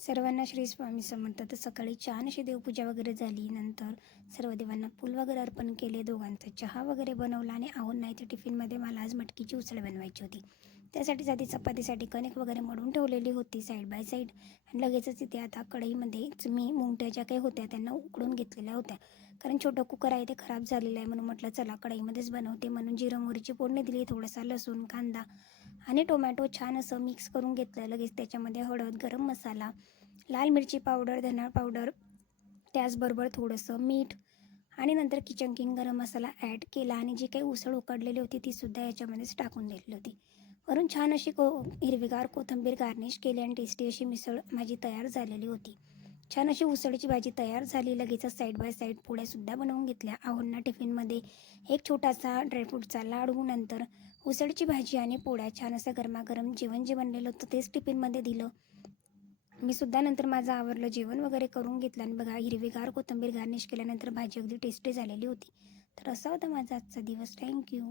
सर्वांना श्री स्वामी समर्थ. तर सकाळी छान अशी देवपूजा वगैरे झाली. नंतर सर्व देवांना फूल वगैरे अर्पण केले. दोघांचा चहा वगैरे बनवला आणि आहून नाही तर टिफिनमध्ये मला आज मटकीची उसळ बनवायची होती. त्यासाठी आधी चपातीसाठी कणिक वगैरे मळून ठेवलेली होती साईड बाय साईड. आणि लगेचच इथे आता कढईमध्ये मी मुंगट्या ज्या काही होत्या त्यांना उकडून घेतलेल्या होत्या. कारण छोटं कुकर आहे ते खराब झालेलं आहे, म्हणून म्हटलं चला कढईमध्येच बनवते. म्हणून जिरं मोहरीची फोडणी दिली, थोडासा लसूण, कांदा आणि टोमॅटो छान असं मिक्स करून घेतलं. लगेच त्याच्यामध्ये हळद, गरम मसाला, लाल मिरची पावडर, धना पावडर, त्याचबरोबर थोडंसं मीठ आणि नंतर किचन किंग गरम मसाला ॲड केला आणि जी काही उसळ उकडलेली होती तीसुद्धा याच्यामध्येच टाकून दिलेली होती. वरून छान अशी हिरवीगार कोथिंबीर गार्निश केली आणि टेस्टी अशी मिसळ माझी तयार झालेली होती. छान अशी उसळची भाजी तयार झाली. लगेचच साईड बाय साईड पोळ्यासुद्धा बनवून घेतल्या. आहूंना टिफिनमध्ये एक छोटासा ड्रायफ्रूटचा लाडू, नंतर उसळची भाजी आणि पोळ्या, छान असं गरमागरम जेवण जे बनलेलं होतं तेच टिफिनमध्ये दिलं. मी सुद्धा नंतर माझं आवरलं, जेवण वगैरे करून घेतलं आणि बघा हिरवीगार कोथिंबीर गार्निश केल्यानंतर भाजी अगदी टेस्टी झालेली होती. तर असा होता माझा आजचा दिवस. थँक्यू.